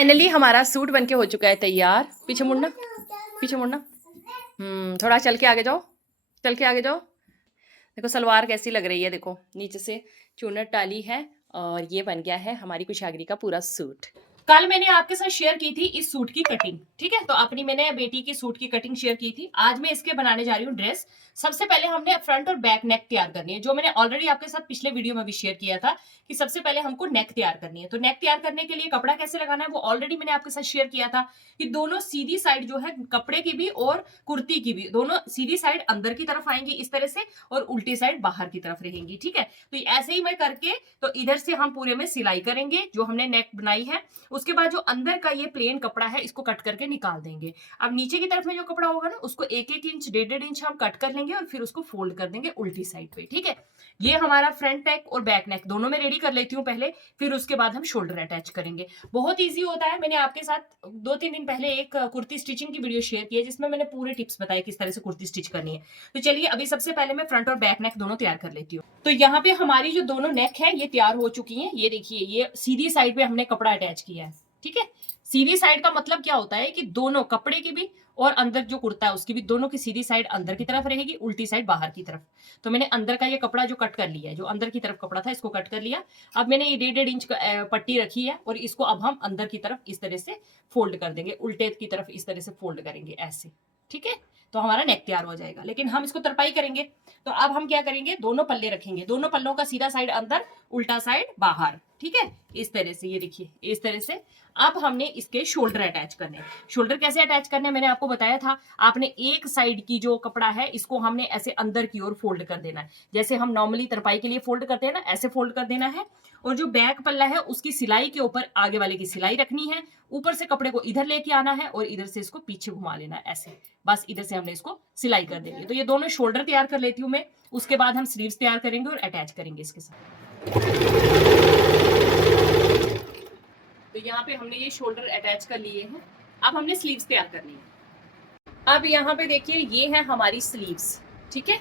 Finally हमारा suit बनके हो चुका है तैयार। पीछे मुड़ना, पीछे मुड़ना। थोड़ा चल के आगे जाओ, चल के आगे जाओ। देखो सलवार कैसी लग रही है, देखो नीचे से चुन्नट डाली है और ये बन गया है हमारी कुशागरी का पूरा सूट। कल मैंने आपके साथ शेयर की थी इस सूट की कटिंग, ठीक है, तो अपनी मैंने बेटी की सूट की कटिंग शेयर की थी। आज मैं इसके बनाने जा रही हूँ ड्रेस। सबसे पहले हमने फ्रंट और बैक नेक तैयार करनी है, जो मैंने ऑलरेडी आपके साथ पिछले वीडियो में भी शेयर किया था कि सबसे पहले हमको नेक तैयार करनी है। तो नेक तैयार करने के लिए कपड़ा कैसे लगाना है वो ऑलरेडी मैंने आपके साथ शेयर किया था कि दोनों सीधी साइड जो है कपड़े की भी और कुर्ती की भी, दोनों सीधी साइड अंदर की तरफ आएंगी इस तरह से और उल्टी साइड बाहर की तरफ रहेंगी, ठीक है। तो ऐसे ही मैं करके तो इधर से हम पूरे में सिलाई करेंगे जो हमने नेक बनाई है। उसके बाद जो अंदर का ये प्लेन कपड़ा है इसको कट करके निकाल देंगे। अब नीचे की तरफ में जो कपड़ा होगा ना उसको 1-1 इंच 1.5 इंच हम कट कर लेंगे और फिर उसको फोल्ड कर देंगे उल्टी साइड पे, ठीक है। ये हमारा फ्रंट नेक और बैक नेक दोनों में रेडी कर लेती हूँ पहले, फिर उसके बाद हम शोल्डर अटैच करेंगे। बहुत ईजी होता है। मैंने आपके साथ 2-3 दिन पहले एक कुर्ती स्टिचिंग की वीडियो शेयर की है जिसमें मैंने पूरे टिप्स बताए किस तरह से कुर्ती स्टिच करनी है। तो चलिए अभी सबसे पहले मैं फ्रंट और बैक नेक दोनों तैयार कर लेती हूँ। तो यहाँ पे हमारी जो दोनों नेक है ये तैयार हो चुकी है। ये देखिए ये सीधी साइड पे हमने कपड़ा अटैच किया है, ठीक है। सीधी साइड का मतलब क्या होता है कि दोनों कपड़े की भी और अंदर जो कुर्ता है उसकी भी दोनों की सीधी साइड अंदर की तरफ रहेगी, उल्टी साइड बाहर की तरफ। तो मैंने अंदर का ये कपड़ा जो कट कर लिया है, जो अंदर की तरफ कपड़ा था इसको कट कर लिया। अब मैंने ये 1.5 इंच पट्टी रखी है और इसको अब हम अंदर की तरफ इस तरह से फोल्ड कर देंगे, उल्टे की तरफ इस तरह से फोल्ड करेंगे ऐसे, ठीक है। तो हमारा नेक तैयार हो जाएगा। लेकिन हम इसको तरपाई करेंगे तो अब हम क्या करेंगे, दोनों पल्ले रखेंगे, दोनों पल्लों का सीधा साइड अंदर उल्टा साइड बाहर, ठीक है। इस तरह से ये देखिए इस तरह से। अब हमने इसके शोल्डर अटैच करने। शोल्डर कैसे अटैच करने मैंने आपको बताया था। आपने एक साइड की जो कपड़ा है इसको हमने ऐसे अंदर की ओर फोल्ड कर देना है, जैसे हम नॉर्मली तरपाई के लिए फोल्ड करते हैं ना, ऐसे फोल्ड कर देना है। और जो बैक पल्ला है उसकी सिलाई के ऊपर आगे वाले की सिलाई रखनी है, ऊपर से कपड़े को इधर लेके आना है और इधर से इसको पीछे घुमा लेना है ऐसे। बस इधर से हमने इसको सिलाई कर देंगे। तो ये दोनों शोल्डर तैयार कर लेती हूँ मैं। उसके बाद हम स्लीव्स तैयार करेंगे और अटैच करेंगे इसके साथ। तो यहाँ पे हमने ये शोल्डर अटैच कर लिए हैं। अब हमने स्लीव्स तैयार करनी है। अब यहाँ पे देखिए ये है हमारी स्लीव्स, ठीक है।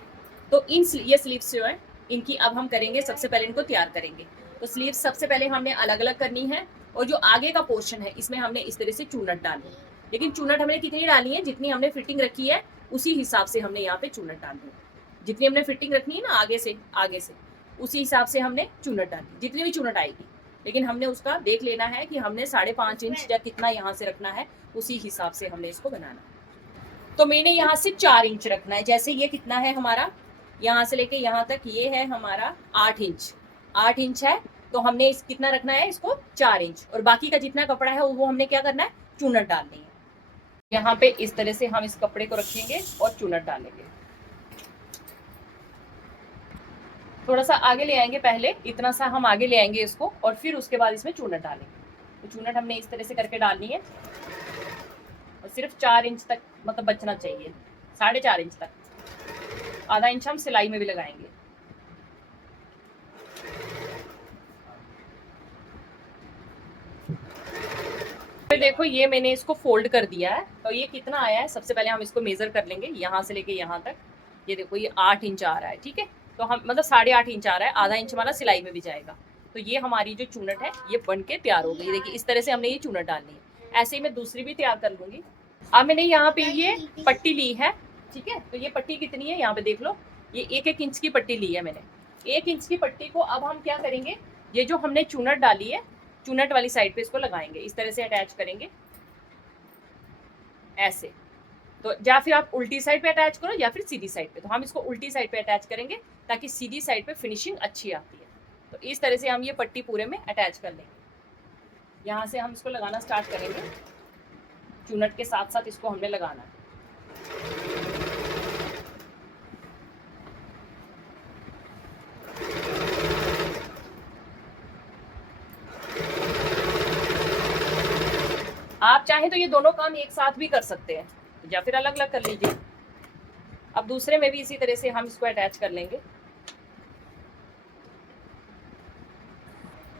तो ये स्लीव्स जो है इनकी अब हम करेंगे, सबसे पहले इनको तैयार करेंगे। तो स्लीव्स सबसे पहले हमने अलग अलग करनी है और जो आगे का पोर्शन है इसमें हमने इस तरह से चूनट डाली है। लेकिन चूनट हमने कितनी डाली है, जितनी हमने फिटिंग रखी है उसी हिसाब से हमने यहाँ पे चूनट डालनी है। जितनी हमने फिटिंग रखनी है ना आगे से उसी हिसाब से हमने चूनट डाली, जितनी भी चूनट आएगी। लेकिन हमने उसका देख लेना है कि हमने 5.5 इंच या कितना यहाँ से रखना है, उसी हिसाब से हमने इसको बनाना है। तो मैंने यहाँ से 4 इंच रखना है। जैसे ये कितना है हमारा, यहाँ से लेके यहाँ तक ये है हमारा 8 इंच, 8 इंच है। तो हमने इस कितना रखना है, इसको 4 इंच। और बाकी का जितना कपड़ा है वो हमने क्या करना है, चूनट डालनी है। यहाँ पे इस तरह से हम इस कपड़े को रखेंगे और चूनट डालेंगे। थोड़ा सा आगे ले आएंगे, पहले इतना सा हम आगे ले आएंगे इसको और फिर उसके बाद इसमें चूनट डालेंगे। तो चूनट हमने इस तरह से करके डालनी है और सिर्फ 4 इंच तक मतलब बचना चाहिए, 4.5 इंच तक। आधा इंच हम सिलाई में भी लगाएंगे। फिर देखो ये मैंने इसको फोल्ड कर दिया है। तो ये कितना आया है, सबसे पहले हम इसको मेजर कर लेंगे यहाँ से लेके यहाँ तक। ये देखो ये 8 इंच आ रहा है, ठीक है। तो हम मतलब 8.5 इंच आ रहा है, आधा इंच हमारा सिलाई में भी जाएगा। तो ये हमारी जो चूनट है ये बन के तैयार हो गई। देखिए इस तरह से हमने ये चूनट डालनी है। ऐसे ही मैं दूसरी भी तैयार कर लूंगी। अब मैंने यहाँ पे ये पट्टी ली है, ठीक है। तो ये पट्टी कितनी है यहाँ पे देख लो, ये 1-1 इंच की पट्टी ली है मैंने। 1 इंच की पट्टी को अब हम क्या करेंगे, ये जो हमने चूनट डाली है चूनट वाली साइड पे इसको लगाएंगे, इस तरह से अटैच करेंगे ऐसे। तो या फिर आप उल्टी साइड पे अटैच करो या फिर सीधी साइड पे। तो हम इसको उल्टी साइड पे अटैच करेंगे ताकि सीधी साइड पे फिनिशिंग अच्छी आती है। तो इस तरह से हम ये पट्टी पूरे में अटैच कर लेंगे। यहाँ से हम इसको लगाना स्टार्ट करेंगे, चूनट के साथ साथ इसको हमने लगाना है। आप चाहें तो ये दोनों काम एक साथ भी कर सकते हैं या फिर अलग अलग कर लीजिए। अब दूसरे में भी इसी तरह से हम इसको अटैच कर लेंगे।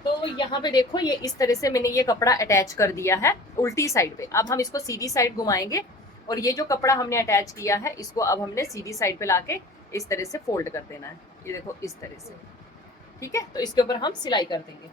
तो यहाँ पे देखो ये इस तरह से मैंने ये कपड़ा अटैच कर दिया है उल्टी साइड पे। अब हम इसको सीधी साइड घुमाएंगे और ये जो कपड़ा हमने अटैच किया है इसको अब हमने सीधी साइड पे लाके इस तरह से फोल्ड कर देना है। ये देखो इस तरह से, ठीक है। तो इसके ऊपर हम सिलाई कर देंगे।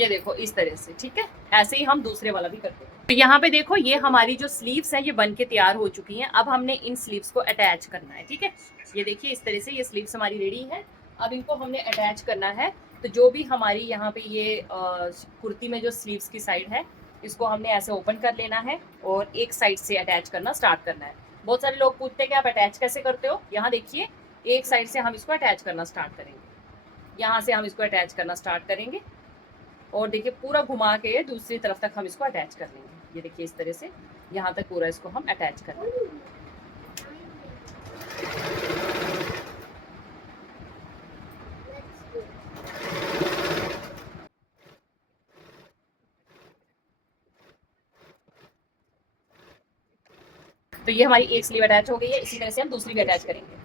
ये देखो इस तरह से, ठीक है। ऐसे ही हम दूसरे वाला भी करते हैं। तो यहाँ पे देखो ये हमारी जो स्लीव्स हैं ये बन के तैयार हो चुकी हैं। अब हमने इन स्लीव्स को अटैच करना है, ठीक है। ये देखिए इस तरह से ये स्लीव्स हमारी रेडी है। अब इनको हमने अटैच करना है। तो जो भी हमारी यहाँ पे ये कुर्ती में जो स्लीव्स की साइड है इसको हमने ऐसे ओपन कर लेना है और एक साइड से अटैच करना स्टार्ट करना है। बहुत सारे लोग पूछते हैं कि आप अटैच कैसे करते हो। यहाँ देखिए एक साइड से हम इसको अटैच करना स्टार्ट करेंगे। यहाँ से हम इसको अटैच करना स्टार्ट करेंगे और देखिए पूरा घुमा के दूसरी तरफ तक हम इसको अटैच कर लेंगे। ये देखिए इस तरह से यहाँ तक पूरा इसको हम अटैच कर लेंगे। तो ये हमारी एक स्लीव अटैच हो गई है। इसी तरह से हम दूसरी भी अटैच करेंगे।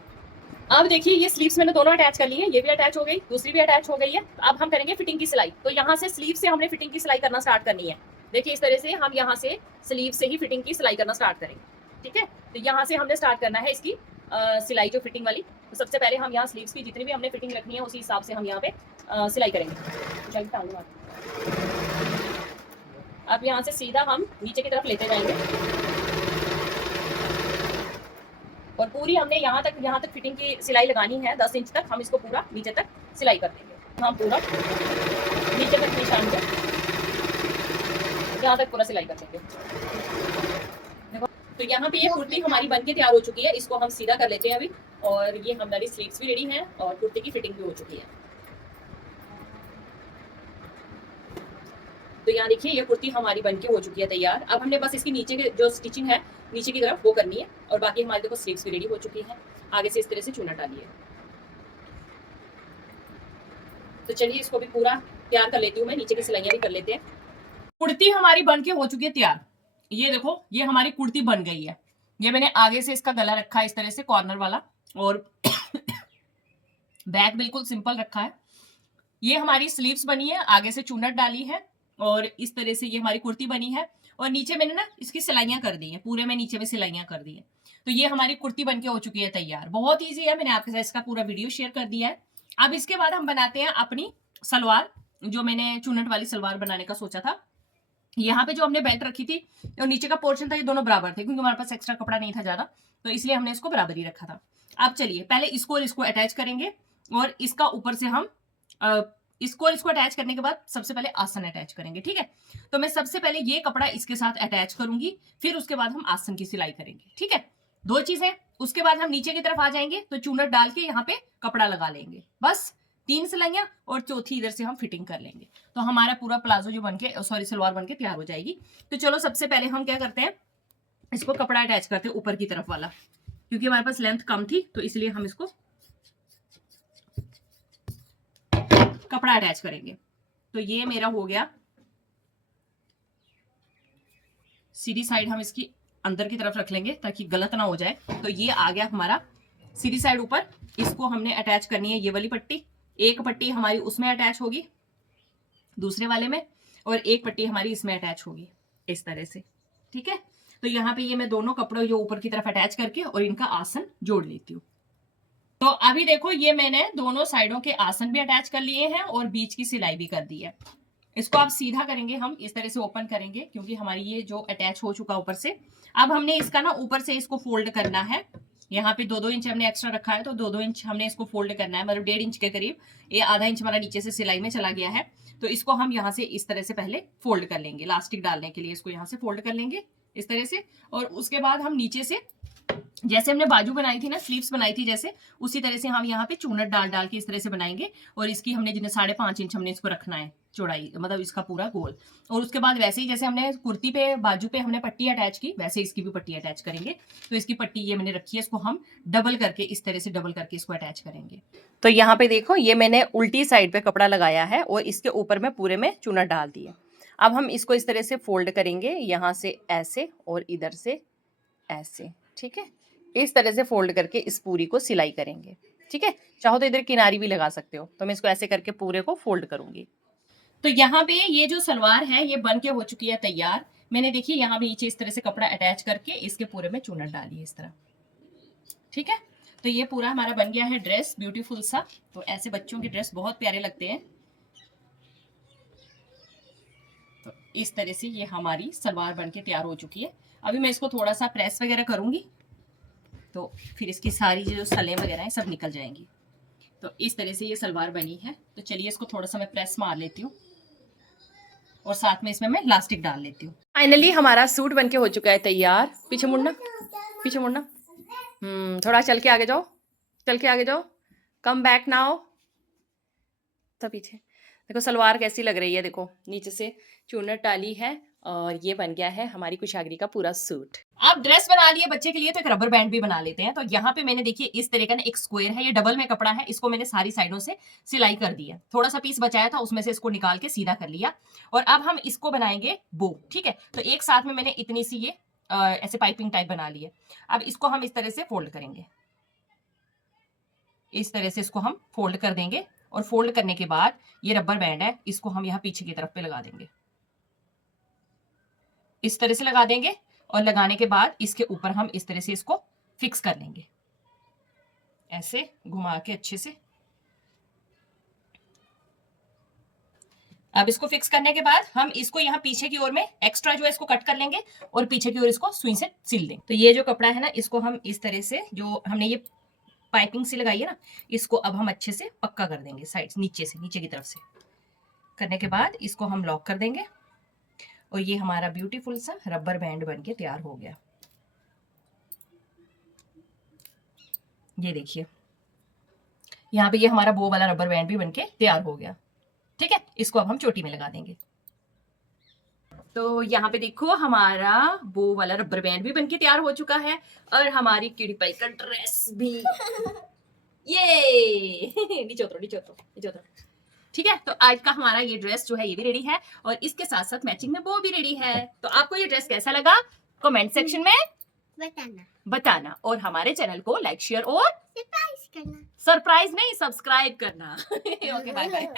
अब देखिए ये स्लीव्स मैंने दोनों अटैच कर ली है। ये भी अटैच हो गई, दूसरी भी अटैच हो गई है। अब हम करेंगे फिटिंग की सिलाई। तो यहाँ से स्लीव से हमने फिटिंग की सिलाई करना स्टार्ट करनी है। देखिए इस तरह से हम यहाँ से स्लीव से ही फिटिंग की सिलाई करना स्टार्ट करेंगे, ठीक है। तो यहाँ से हमने स्टार्ट करना है इसकी सिलाई जो फिटिंग वाली। तो सबसे पहले हम यहाँ स्लीव्स की जितनी भी हमने फिटिंग रखनी है उसी हिसाब से हम यहाँ पे सिलाई करेंगे। अब यहाँ से सीधा हम नीचे की तरफ लेते जाएंगे और पूरी हमने यहाँ तक फिटिंग की सिलाई लगानी है। 10 इंच तक हम इसको पूरा नीचे तक सिलाई कर देंगे। हम पूरा नीचे तक निशान को यहाँ तक पूरा सिलाई कर देंगे। देखो तो यहाँ पे ये कुर्ती हमारी बनके तैयार हो चुकी है। इसको हम सीधा कर लेते हैं अभी। और ये हमारी स्लीव्स भी रेडी है और कुर्ती की फिटिंग भी हो चुकी है। तो यहाँ देखिए ये कुर्ती हमारी बनके हो चुकी है तैयार। अब हमने बस इसकी नीचे की जो स्टिचिंग है नीचे की तरफ वो करनी है और बाकी हमारी देखो स्लीव्स भी रेडी हो चुकी है। आगे से इस तरह से चूना डालिए। तो चलिए इसको भी पूरा तैयार कर लेती हूँ मैं। नीचे की सिलाइयाँ भी कर लेते हैं। कुर्ती हमारी बनके हो चुकी है तैयार। ये देखो ये हमारी कुर्ती बन गई है। ये मैंने आगे से इसका गला रखा है इस तरह से कॉर्नर वाला और बैक बिल्कुल सिंपल रखा है। ये हमारी स्लीव्स बनी है, आगे से चूनट डाली है और इस तरह से ये हमारी कुर्ती बनी है। और नीचे मैंने ना इसकी सिलाइयां कर दी है, पूरे में नीचे में सिलाइयां कर दी है। तो ये हमारी कुर्ती बनके हो चुकी है तैयार। बहुत ईजी है, मैंने आपके साथ इसका पूरा वीडियो शेयर कर दिया है। अब इसके बाद हम बनाते हैं अपनी सलवार, जो मैंने चूनट वाली सलवार बनाने का सोचा था। यहाँ पे जो हमने बेल्ट रखी थी और नीचे का पोर्शन था ये दोनों बराबर थे क्योंकि हमारे पास एक्स्ट्रा कपड़ा नहीं था ज्यादा, तो इसलिए हमने इसको बराबर ही रखा था। अब चलिए पहले इसको और इसको अटैच करेंगे और इसका ऊपर से हम इसको और इसको अटैच करने के बाद सबसे पहले आसन अटैच करेंगे, ठीक है। तो मैं सबसे पहले ये कपड़ा इसके साथ अटैच करूंगी, फिर उसके बाद हम आसन की सिलाई करेंगे, ठीक है। दो चीजें। उसके बाद हम नीचे की तरफ आ जाएंगे तो चूनट डाल के यहाँ पे कपड़ा लगा लेंगे, बस 3 सिलाइयां और चौथी इधर से हम फिटिंग कर लेंगे। तो हमारा पूरा प्लाजो जो बनके सलवार बनके तैयार हो जाएगी। तो चलो सबसे पहले हम क्या करते हैं, इसको कपड़ा अटैच करते हैं ऊपर की तरफ वाला, क्योंकि हमारे पास लेंथ कम थी तो इसलिए हम इसको कपड़ा अटैच करेंगे। तो ये मेरा हो गया, सीधी साइड हम इसकी अंदर की तरफ रख लेंगे ताकि गलत ना हो जाए। तो ये आ गया हमारा सीधी साइड ऊपर। इसको हमने अटैच करनी है ये वाली पट्टी। एक पट्टी हमारी उसमें अटैच होगी दूसरे वाले में और एक पट्टी हमारी इसमें अटैच होगी इस तरह से, ठीक है। तो यहाँ पे ये मैं दोनों कपड़ों जो ऊपर की तरफ अटैच करके और इनका आसन जोड़ लेती हूँ। तो अभी देखो ये मैंने दोनों साइडों के आसन भी अटैच कर लिए हैं और बीच की सिलाई भी कर दी है। इसको आप सीधा करेंगे, हम इस तरह से ओपन करेंगे क्योंकि हमारी ये जो अटैच हो चुका ऊपर से। अब हमने इसका ना ऊपर से इसको फोल्ड करना है। यहाँ पे 2-2 इंच हमने एक्स्ट्रा रखा है तो 2-2 इंच हमने इसको फोल्ड करना है, मतलब 1.5 इंच के करीब। ये आधा इंच हमारा नीचे से सिलाई में चला गया है। तो इसको हम यहाँ से इस तरह से पहले फोल्ड कर लेंगे, इलास्टिक डालने के लिए इसको यहाँ से फोल्ड कर लेंगे इस तरह से। और उसके बाद हम नीचे से जैसे हमने बाजू बनाई थी ना, स्लीव्स बनाई थी जैसे, उसी तरह से हम यहाँ पे चूनट डाल डाल के इस तरह से बनाएंगे। और इसकी हमने जितने 5.5 इंच हमने इसको रखना है चौड़ाई, मतलब इसका पूरा गोल। और उसके बाद वैसे ही जैसे हमने कुर्ती पे बाजू पे हमने पट्टी अटैच की, वैसे इसकी भी पट्टी अटैच करेंगे। तो इसकी पट्टी ये मैंने रखी है, इसको हम डबल करके इस तरह से डबल करके इसको अटैच करेंगे। तो यहाँ पे देखो ये मैंने उल्टी साइड पे कपड़ा लगाया है और इसके ऊपर में पूरे में चूनट डाल दी है। अब हम इसको इस तरह से फोल्ड करेंगे, यहाँ से ऐसे और इधर से ऐसे, ठीक है। इस तरह से फोल्ड करके इस पूरी को सिलाई करेंगे, ठीक है। चाहो तो इधर किनारी भी लगा सकते हो। तो मैं इसको ऐसे करके पूरे को फोल्ड करूंगी। तो यहाँ पे ये जो सलवार है ये बन के हो चुकी है तैयार। मैंने देखिए यहाँ पे नीचे इस तरह से कपड़ा अटैच करके इसके पूरे में चूनट डाली है इस तरह, ठीक है। तो ये पूरा हमारा बन गया है ड्रेस, ब्यूटीफुल सा। तो ऐसे बच्चों के ड्रेस बहुत प्यारे लगते हैं। तो इस तरह से ये हमारी सलवार बनके तैयार हो चुकी है। अभी मैं इसको थोड़ा सा प्रेस वगैरह करूंगी तो फिर इसकी सारी जो सलें वगैरह हैं सब निकल जाएंगी। तो इस तरह से ये सलवार बनी है। तो चलिए इसको थोड़ा सा मैं प्रेस मार लेती हूँ और साथ में इसमें मैं इलास्टिक डाल लेती हूँ। फाइनली हमारा सूट बनके हो चुका है तैयार। पीछे मुड़ना, पीछे मुड़ना। थोड़ा चल के आगे जाओ, चल के आगे जाओ। Come back now. तो पीछे देखो सलवार कैसी लग रही है। देखो नीचे से चूनट डाली है और ये बन गया है हमारी कुशागरी का पूरा सूट। आप ड्रेस बना लिए बच्चे के लिए तो एक रबर बैंड भी बना लेते हैं। तो यहाँ पे मैंने देखिए इस तरह का ना एक स्क्वायर है, ये डबल में कपड़ा है, इसको मैंने सारी साइडों से सिलाई कर दी है। थोड़ा सा पीस बचाया था उसमें से इसको निकाल के सीधा कर लिया और अब हम इसको बनाएंगे बो। ठीक है, तो एक साथ में मैंने इतनी सी ये ऐसे पाइपिंग टाइप बना ली है। अब इसको हम इस तरह से फोल्ड करेंगे, इस तरह से इसको हम फोल्ड कर देंगे और फोल्ड करने के बाद ये रबर बैंड है इसको हम यहाँ पीछे की तरफ पे लगा देंगे, इस तरह से लगा देंगे और लगाने के बाद इसके ऊपर हम इस तरह से इसको फिक्स कर लेंगे, ऐसे घुमा के अच्छे से। अब इसको फिक्स करने के बाद हम इसको यहाँ पीछे की ओर में एक्स्ट्रा जो है इसको कट कर लेंगे और पीछे की ओर इसको सुई से सिल देंगे। तो ये जो कपड़ा है ना इसको हम इस तरह से जो हमने ये पाइपिंग सी लगाई है ना इसको अब हम अच्छे से पक्का कर देंगे साइड नीचे से, नीचे की तरफ से करने के बाद इसको हम लॉक कर देंगे और ये हमारा ब्यूटीफुल सा रबर बैंड बनके तैयार हो गया। ये देखिए यहाँ पे ये हमारा बो वाला रबर बैंड भी बनके तैयार हो गया। ठीक है, इसको अब हम चोटी में लगा देंगे। तो यहाँ पे देखो हमारा बो वाला रबर बैंड भी बनके तैयार हो चुका है और हमारी किडी पाई का ड्रेस भी ये नीचे उतरो, नीचे उतरो, नीचे उतरो। ठीक है, तो आज का हमारा ये ड्रेस जो है ये भी रेडी है और इसके साथ साथ मैचिंग में वो भी रेडी है। तो आपको ये ड्रेस कैसा लगा कमेंट सेक्शन में बताना और हमारे चैनल को लाइक शेयर और सरप्राइज करना, सरप्राइज नहीं सब्सक्राइब करना। Okay bye bye.